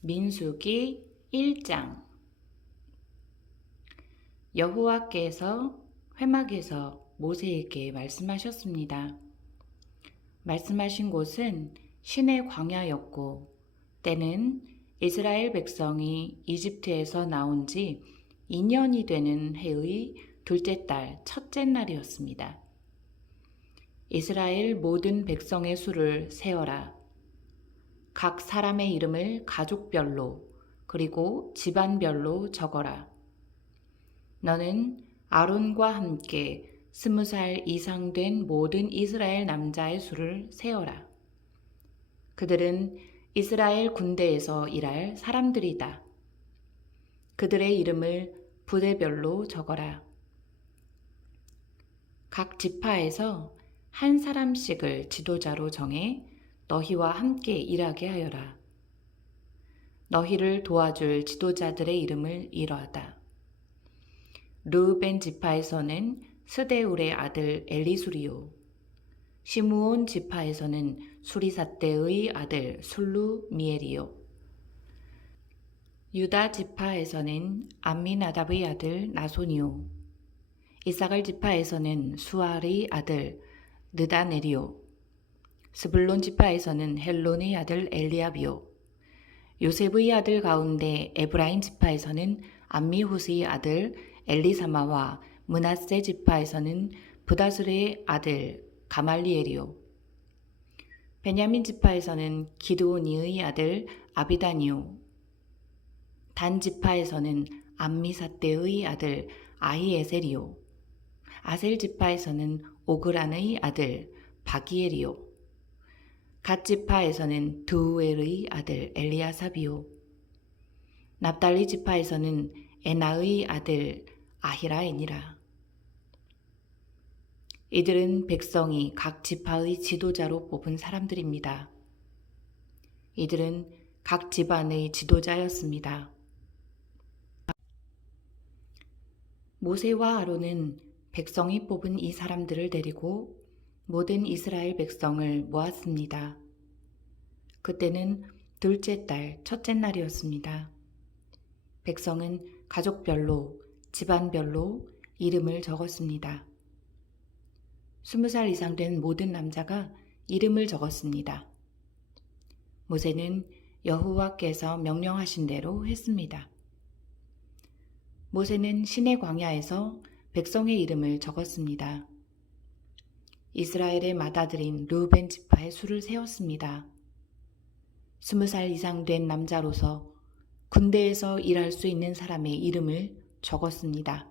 민수기 1장. 여호와께서 회막에서 모세에게 말씀하셨습니다. 말씀하신 곳은 신의 광야였고, 때는 이스라엘 백성이 이집트에서 나온 지 2년이 되는 해의 둘째 달 첫째 날이었습니다. 이스라엘 모든 백성의 수를 세어라. 각 사람의 이름을 가족별로 그리고 집안별로 적어라. 너는 아론과 함께 20살 이상 된 모든 이스라엘 남자의 수를 세어라. 그들은 이스라엘 군대에서 일할 사람들이다. 그들의 이름을 부대별로 적어라. 각 지파에서 한 사람씩을 지도자로 정해 너희와 함께 일하게 하여라. 너희를 도와줄 지도자들의 이름을 이러하다. 르우벤 지파에서는 스데울의 아들 엘리수리요. 시므온 지파에서는 수리삿대의 아들 술루미엘이요. 유다 지파에서는 암미나답의 아들 나손이요. 이사갈 지파에서는 수알의 아들 느다넬이요. 스불론 지파에서는 헬론의 아들 엘리압이요. 요셉의 아들 가운데 에브라임 지파에서는 암미후스의 아들 엘리사마와 므낫세 지파에서는 브다스르의 아들 가말리엘이요. 베냐민 지파에서는 기드오니의 아들 아비다니요. 단 지파에서는 암미사떼의 아들 아히에셀이요. 아셀 지파에서는 오그란의 아들 바기엘이요. 갓 지파에서는 드우엘의 아들 엘리아삽이요. 납달리 지파에서는 에나의 아들 아히라이니라. 이들은 백성이 각 지파의 지도자로 뽑은 사람들입니다. 이들은 각 집안의 지도자였습니다. 모세와 아론은 백성이 뽑은 이 사람들을 데리고 모든 이스라엘 백성을 모았습니다. 그때는 둘째 달 첫째 날이었습니다. 백성은 가족별로, 집안별로 이름을 적었습니다. 20살 이상 된 모든 남자가 이름을 적었습니다. 모세는 여호와께서 명령하신 대로 했습니다. 모세는 시내 광야에서 백성의 이름을 적었습니다. 이스라엘의 맏아들인 르우벤 지파의 수를 세웠습니다. 20살 이상 된 남자로서 군대에서 일할 수 있는 사람의 이름을 적었습니다.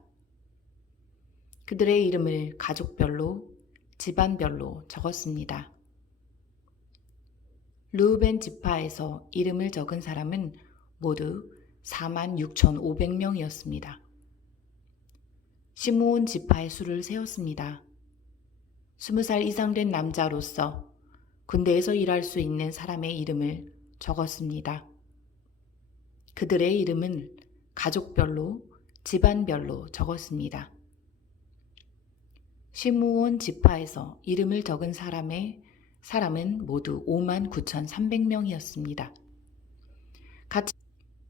그들의 이름을 가족별로, 집안별로 적었습니다. 르우벤 지파에서 이름을 적은 사람은 모두 46,500명이었습니다. 시므온 지파의 수를 세웠습니다. 20살 이상 된 남자로서 군대에서 일할 수 있는 사람의 이름을 적었습니다. 그들의 이름은 가족별로, 집안별로 적었습니다. 시므온 지파에서 이름을 적은 사람은 모두 59,300명이었습니다.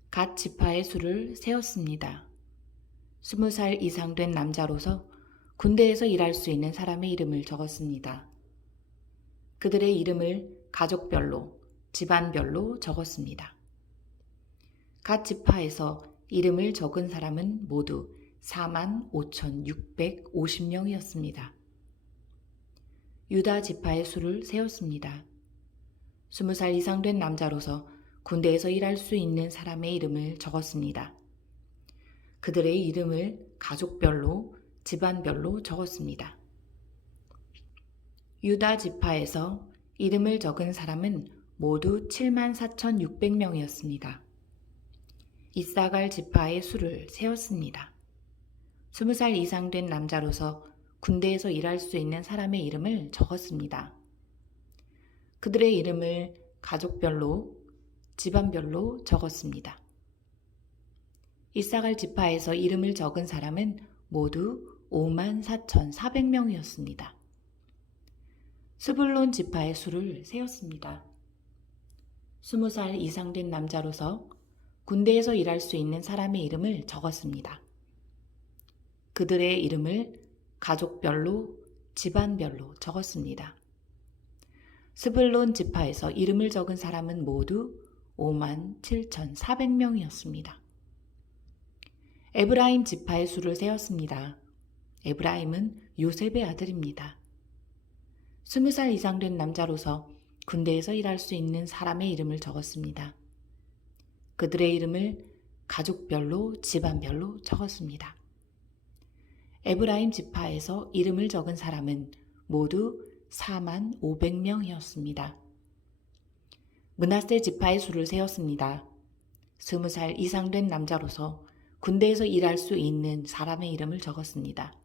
갓 지파의 수를 세웠습니다. 20살 이상 된 남자로서 군대에서 일할 수 있는 사람의 이름을 적었습니다. 그들의 이름을 가족별로, 집안별로 적었습니다. 갓 지파에서 이름을 적은 사람은 모두 45,650명이었습니다. 유다 지파의 수를 세웠습니다. 20살 이상 된 남자로서 군대에서 일할 수 있는 사람의 이름을 적었습니다. 그들의 이름을 가족별로, 집안별로 적었습니다. 유다 지파에서 이름을 적은 사람은 모두 74,600명이었습니다. 이사갈 지파의 수를 세웠습니다. 20살 이상 된 남자로서 군대에서 일할 수 있는 사람의 이름을 적었습니다. 그들의 이름을 가족별로, 집안별로 적었습니다. 이사갈 지파에서 이름을 적은 사람은 모두 54,400명이었습니다. 스불론 지파의 수를 세었습니다. 20살 이상 된 남자로서 군대에서 일할 수 있는 사람의 이름을 적었습니다. 그들의 이름을 가족별로, 집안별로 적었습니다. 스불론 지파에서 이름을 적은 사람은 모두 57,400명이었습니다. 에브라임 지파의 수를 세었습니다. 에브라임은 요셉의 아들입니다. 20살 이상 된 남자로서 군대에서 일할 수 있는 사람의 이름을 적었습니다. 그들의 이름을 가족별로, 집안별로 적었습니다. 에브라임 지파에서 이름을 적은 사람은 모두 45,000명이었습니다. 므낫세 지파의 수를 세었습니다. 20살 이상 된 남자로서 군대에서 일할 수 있는 사람의 이름을 적었습니다.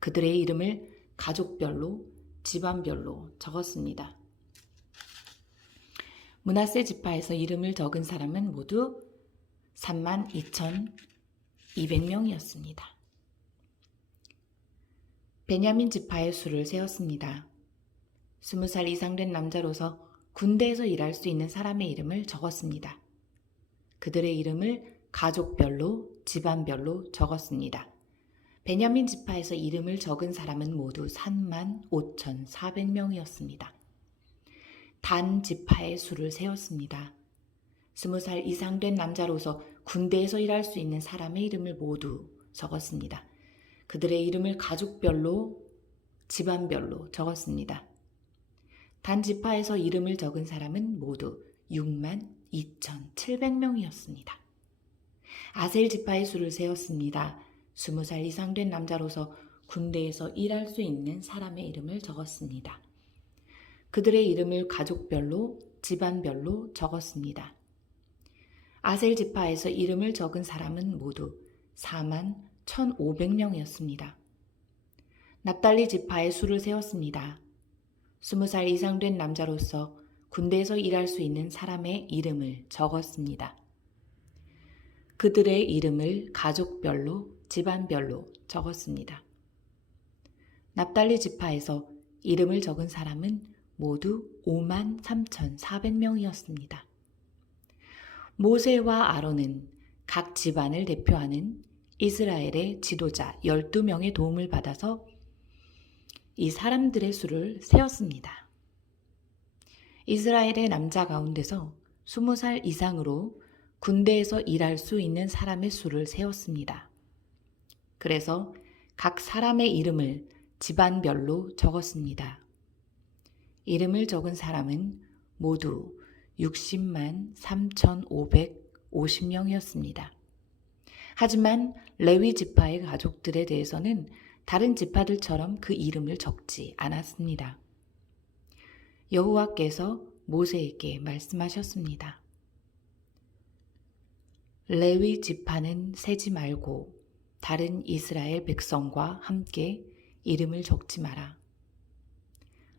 그들의 이름을 가족별로, 집안별로 적었습니다. 므낫세 지파에서 이름을 적은 사람은 모두 32,200명이었습니다. 베냐민 지파의 수를 세었습니다. 20살 이상 된 남자로서 군대에서 일할 수 있는 사람의 이름을 적었습니다. 그들의 이름을 가족별로, 집안별로 적었습니다. 베냐민 지파에서 이름을 적은 사람은 모두 35,400명이었습니다. 단 지파의 수를 세었습니다. 20살 이상 된 남자로서 군대에서 일할 수 있는 사람의 이름을 모두 적었습니다. 그들의 이름을 가족별로, 집안별로 적었습니다. 단 지파에서 이름을 적은 사람은 모두 62,700명이었습니다. 아셀 지파의 수를 세었습니다. 20살 이상 된 남자로서 군대에서 일할 수 있는 사람의 이름을 적었습니다. 그들의 이름을 가족별로, 집안별로 적었습니다. 아셀 지파에서 이름을 적은 사람은 모두 41,500명이었습니다. 납달리 지파의 수를 세웠습니다. 20살 이상 된 남자로서 군대에서 일할 수 있는 사람의 이름을 적었습니다. 그들의 이름을 가족별로, 집안별로 적었습니다. 납달리 지파에서 이름을 적은 사람은 모두 53,400명이었습니다. 모세와 아론은 각 집안을 대표하는 이스라엘의 지도자 12명의 도움을 받아서 이 사람들의 수를 세었습니다. 이스라엘의 남자 가운데서 20살 이상으로 군대에서 일할 수 있는 사람의 수를 세웠습니다. 그래서 각 사람의 이름을 집안별로 적었습니다. 이름을 적은 사람은 모두 603,550명이었습니다. 하지만 레위 지파의 가족들에 대해서는 다른 지파들처럼 그 이름을 적지 않았습니다. 여호와께서 모세에게 말씀하셨습니다. 레위 지파는 세지 말고 다른 이스라엘 백성과 함께 이름을 적지 마라.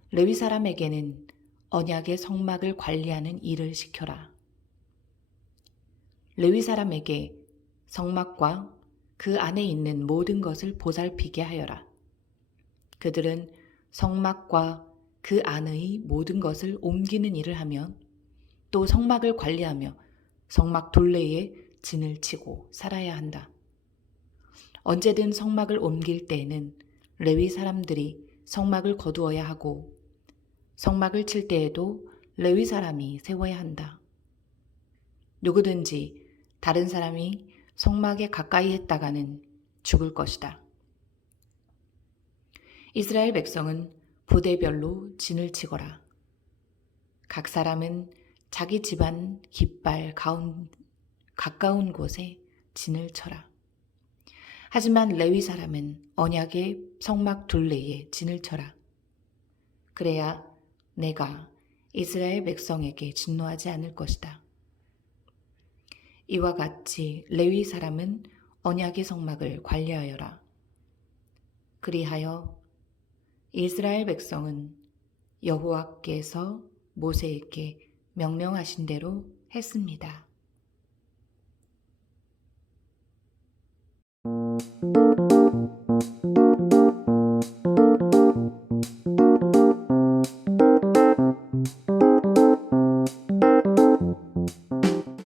레위 사람에게는 언약의 성막을 관리하는 일을 시켜라. 레위 사람에게 성막과 그 안에 있는 모든 것을 보살피게 하여라. 그들은 성막과 그 안의 모든 것을 옮기는 일을 하며 또 성막을 관리하며 성막 둘레에 진을 치고 살아야 한다. 언제든 성막을 옮길 때에는 레위 사람들이 성막을 거두어야 하고 성막을 칠 때에도 레위 사람이 세워야 한다. 누구든지 다른 사람이 성막에 가까이 했다가는 죽을 것이다. 이스라엘 백성은 부대별로 진을 치거라. 각 사람은 자기 집안 깃발 가까운 곳에 진을 쳐라. 하지만 레위 사람은 언약의 성막 둘레에 진을 쳐라. 그래야 내가 이스라엘 백성에게 진노하지 않을 것이다. 이와 같이 레위 사람은 언약의 성막을 관리하여라. 그리하여 이스라엘 백성은 여호와께서 모세에게 명령하신 대로 했습니다.